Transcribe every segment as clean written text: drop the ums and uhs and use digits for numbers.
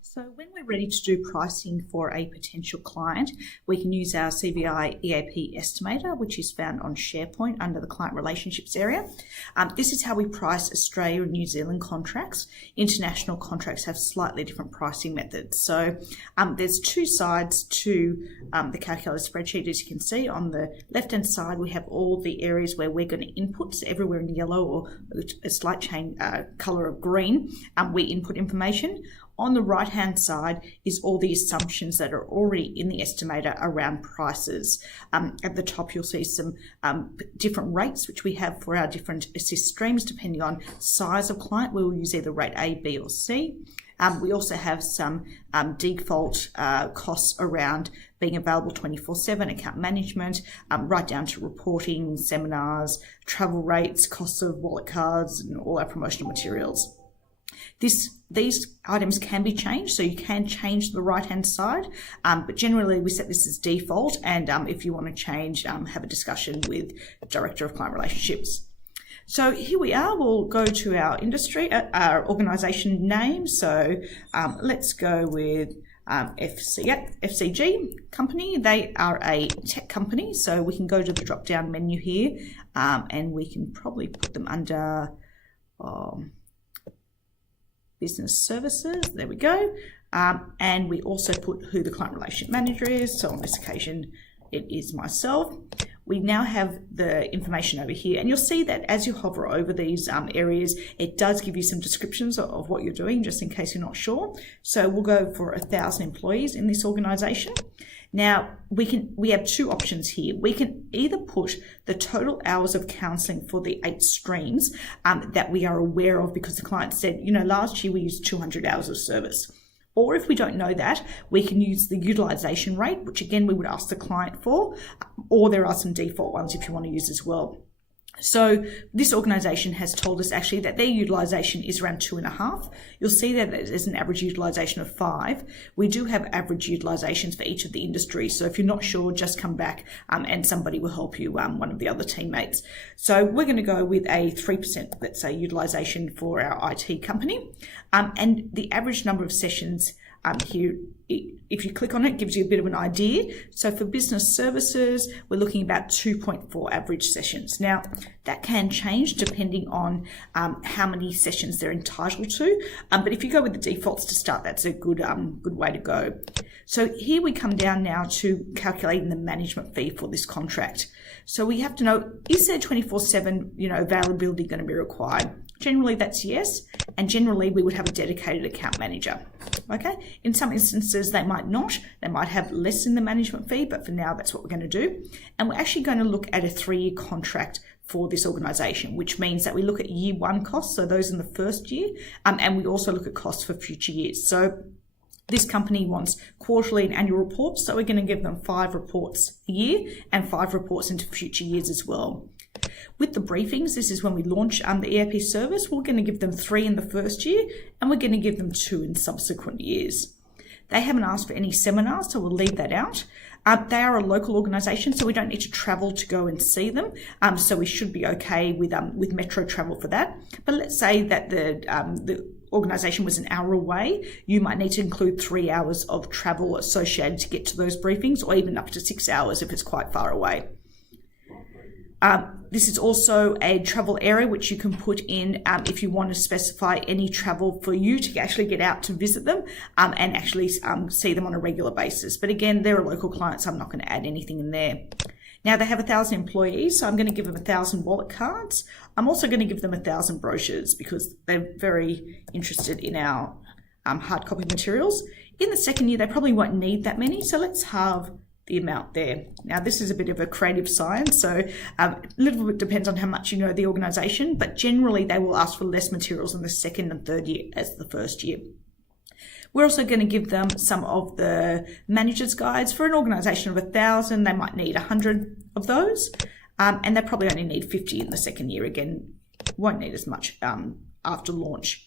So when we're ready to do pricing for a potential client, we can use our CVI EAP Estimator, which is found on SharePoint under the Client Relationships area. This is how we price Australia and New Zealand contracts. International contracts have slightly different pricing methods. So there's two sides to the calculator spreadsheet. As you can see, on the left-hand side, we have all the areas where we're going to input. So everywhere in yellow or a slight colour of green, we input information. On the right-hand side is all the assumptions that are already in the estimator around prices. At the top, you'll see some different rates, which we have for our different assist streams, depending on size of client. We will use either rate A, B, or C. We also have some default costs around being available 24/7, account management, right down to reporting, seminars, travel rates, costs of wallet cards, and all our promotional materials. These items can be changed, so you can change the right-hand side, but generally we set this as default, and if you want to change, have a discussion with the Director of Client Relationships. So here we are. We'll go to our industry, our organisation name. So let's go with FCG company. They are a tech company, so we can go to the drop-down menu here, and we can probably put them under business services. There we go. And we also put who the client relationship manager is. So on this occasion, it is myself. We now have the information over here, and you'll see that as you hover over these areas, it does give you some descriptions of what you're doing, just in case you're not sure. So we'll go for 1,000 employees in this organisation. Now, we have two options here. We can either put the total hours of counselling for the 8 streams that we are aware of because the client said, last year we used 200 hours of service. Or if we don't know that, we can use the utilisation rate, which again, we would ask the client for, or there are some default ones if you want to use as well. So this organisation has told us actually that their utilisation is around 2.5. You'll see that there's an average utilisation of 5. We do have average utilisations for each of the industries. So if you're not sure, just come back and somebody will help you, one of the other teammates. So we're going to go with a 3%, let's say, utilisation for our IT company. And the average number of sessions here, if you click on it, gives you a bit of an idea. So for business services, we're looking about 2.4 average sessions. Now, that can change depending on how many sessions they're entitled to. But if you go with the defaults to start, that's a good way to go. So here we come down now to calculating the management fee for this contract. So we have to know, is there 24/7 availability going to be required? Generally, that's yes, and generally we would have a dedicated account manager. Okay, in some instances they might not. They might have less in the management fee, but for now that's what we're going to do. And we're actually going to look at a 3-year contract for this organisation, which means that we look at year 1 costs, so those in the first year, and we also look at costs for future years. So this company wants quarterly and annual reports, so we're going to give them 5 reports a year and 5 reports into future years as well. With the briefings, this is when we launch the EAP service. We're going to give them 3 in the first year, and we're going to give them 2 in subsequent years. They haven't asked for any seminars, so we'll leave that out. They are a local organisation, so we don't need to travel to go and see them. So we should be okay with metro travel for that. But let's say that the organisation was an hour away. You might need to include 3 hours of travel associated to get to those briefings, or even up to 6 hours if it's quite far away. This is also a travel area which you can put in if you want to specify any travel for you to actually get out to visit them and actually see them on a regular basis. But again, they're a local client, so I'm not going to add anything in there. Now they have 1,000 employees, so I'm going to give them 1,000 wallet cards. I'm also going to give them 1,000 brochures because they're very interested in our hard copy materials. In the second year, they probably won't need that many, so let's halve the amount there. Now this is a bit of a creative science, so a little bit depends on how much you know the organisation, but generally they will ask for less materials in the second and third year as the first year. We're also going to give them some of the manager's guides. For an organisation of 1,000, they might need 100 of those, and they probably only need 50 in the second year. Again, won't need as much after launch.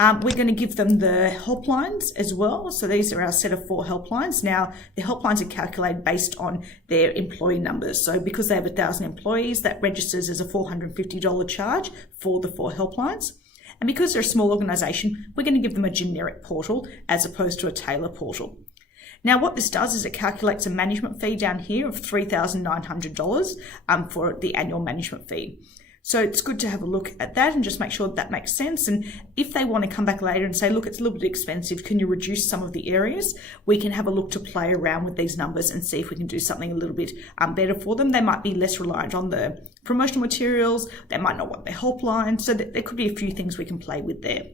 We're going to give them the helplines as well. So these are our set of 4 helplines. Now, the helplines are calculated based on their employee numbers. So because they have 1,000 employees, that registers as a $450 charge for the 4 helplines. And because they're a small organisation, we're going to give them a generic portal as opposed to a Taylor portal. Now, what this does is it calculates a management fee down here of $3,900 for the annual management fee. So it's good to have a look at that and just make sure that makes sense. And if they want to come back later and say, look, it's a little bit expensive, can you reduce some of the areas? We can have a look to play around with these numbers and see if we can do something a little bit better for them. They might be less reliant on the promotional materials. They might not want their helpline. So there could be a few things we can play with there.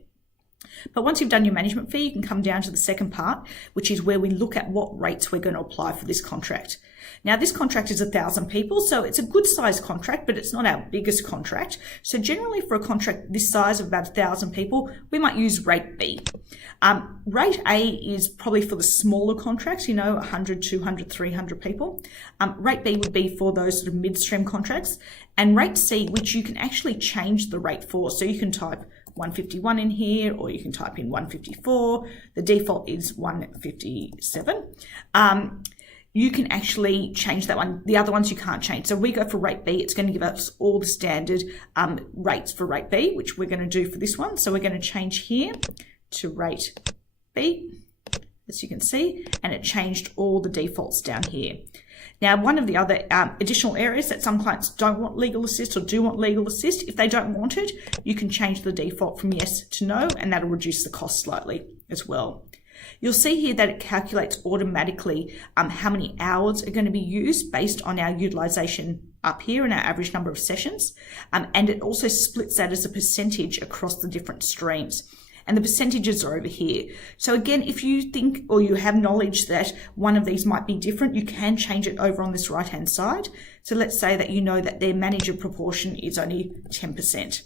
But once you've done your management fee, you can come down to the second part, which is where we look at what rates we're going to apply for this contract. Now, this contract is 1,000 people, so it's a good size contract, but it's not our biggest contract. So generally for a contract this size of about 1,000 people, we might use rate B. Rate A is probably for the smaller contracts, 100, 200, 300 people. Rate B would be for those sort of midstream contracts. And rate C, which you can actually change the rate for. So you can type 151 in here, or you can type in 154. The default is 157. You can actually change that one. The other ones you can't change. So we go for rate B. It's going to give us all the standard rates for rate B, which we're going to do for this one. So we're going to change here to rate B, as you can see, and it changed all the defaults down here. Now, one of the other additional areas that some clients don't want legal assist or do want legal assist, if they don't want it, you can change the default from yes to no, and that'll reduce the cost slightly as well. You'll see here that it calculates automatically how many hours are going to be used based on our utilization up here and our average number of sessions. And it also splits that as a percentage across the different streams. And the percentages are over here. So again, if you think or you have knowledge that one of these might be different, you can change it over on this right-hand side. So let's say that you know that their manager proportion is only 10%.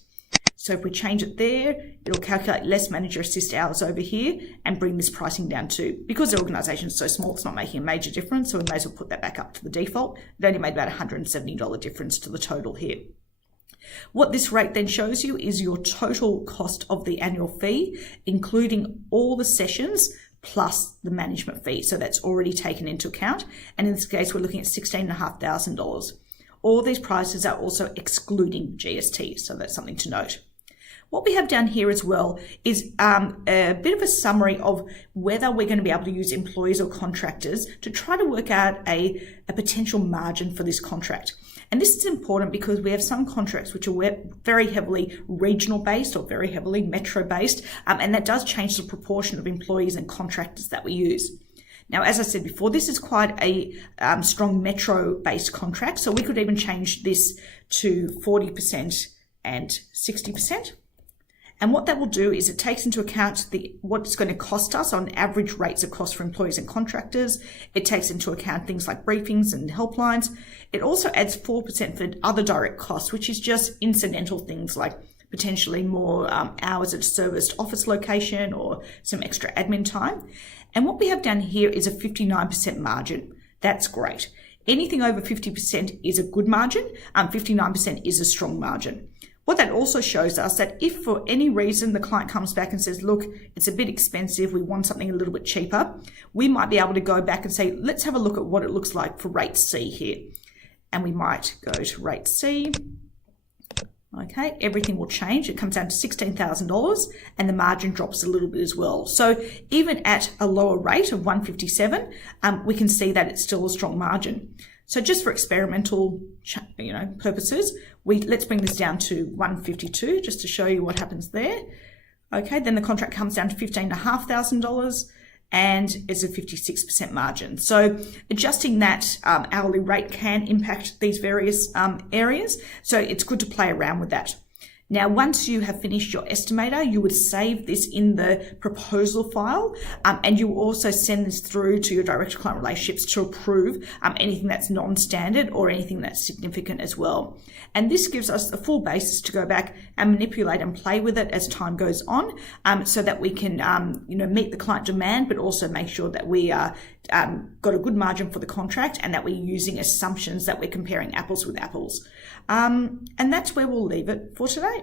So if we change it there, it'll calculate less manager assist hours over here and bring this pricing down too. Because the organisation is so small, it's not making a major difference, so we may as well put that back up to the default. It only made about $170 difference to the total here. What this rate then shows you is your total cost of the annual fee, including all the sessions plus the management fee. So that's already taken into account. And in this case, we're looking at $16,500. All these prices are also excluding GST, so that's something to note. What we have down here as well is a bit of a summary of whether we're going to be able to use employees or contractors to try to work out a potential margin for this contract. And this is important because we have some contracts which are very heavily regional based or very heavily metro based, and that does change the proportion of employees and contractors that we use. Now, as I said before, this is quite a strong metro-based contract, so we could even change this to 40% and 60%. And what that will do is it takes into account what it's going to cost us on average rates of cost for employees and contractors. It takes into account things like briefings and helplines. It also adds 4% for other direct costs, which is just incidental things like potentially more hours at a serviced office location or some extra admin time. And what we have down here is a 59% margin. That's great. Anything over 50% is a good margin. 59% is a strong margin. What that also shows us that if for any reason the client comes back and says, look, it's a bit expensive, we want something a little bit cheaper, we might be able to go back and say, let's have a look at what it looks like for rate C here. And we might go to rate C. Okay, everything will change. It comes down to $16,000 and the margin drops a little bit as well. So even at a lower rate of 157, we can see that it's still a strong margin. So just for experimental, purposes, let's bring this down to 152 just to show you what happens there. Okay, then the contract comes down to $15,500 and it's a 56% margin. So adjusting that hourly rate can impact these various areas. So it's good to play around with that. Now, once you have finished your estimator, you would save this in the proposal file, and you will also send this through to your direct client relationships to approve anything that's non-standard or anything that's significant as well. And this gives us a full basis to go back and manipulate and play with it as time goes on, so that we can, meet the client demand, but also make sure that we are got a good margin for the contract and that we're using assumptions that we're comparing apples with apples. And that's where we'll leave it for today.